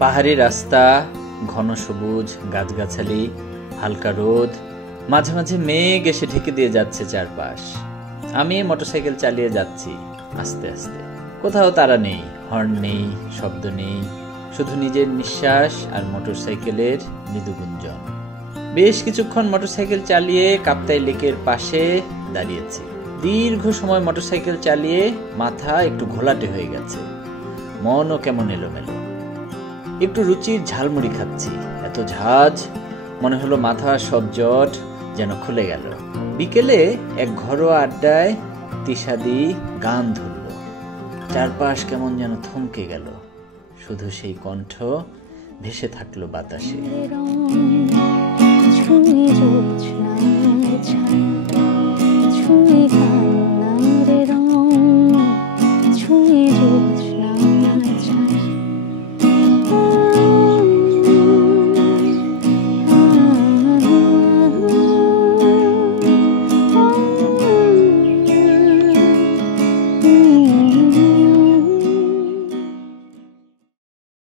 পাহাড়ি রাস্তা, ঘন সবুজ গাছগাছালি, হালকা রোদ, মাঝে মাঝে মেঘ এসে ঢেকে দিয়ে যাচ্ছে চারপাশ। আমি মোটরসাইকেল চালিয়ে যাচ্ছি আস্তে আস্তে। কোথাও তারা নেই, হর্ন নেই, শব্দ নেই, শুধু নিজের নিঃশ্বাস আর মোটরসাইকেলের মৃদু গুঞ্জন। বেশ কিছুক্ষণ মোটরসাইকেল চালিয়ে কাপ্তাই লেকের পাশে দাঁড়িয়েছি। দীর্ঘ সময় মোটরসাইকেল চালিয়ে মাথা একটু ঘোলাটে হয়ে গেছে, মনও কেমন এলোমেলো। একটু রুচির ঝালমুড়ি খাচ্ছি, এত ঝাঁজ, মনে হলো মাথা সব জট যেন খুলে গেল। বিকেলে এক ঘরোয়া আড্ডায় তিশাদি গান ধরল, চারপাশ কেমন যেন থমকে গেল, শুধু সেই কণ্ঠ ভেসে থাকলো বাতাসে।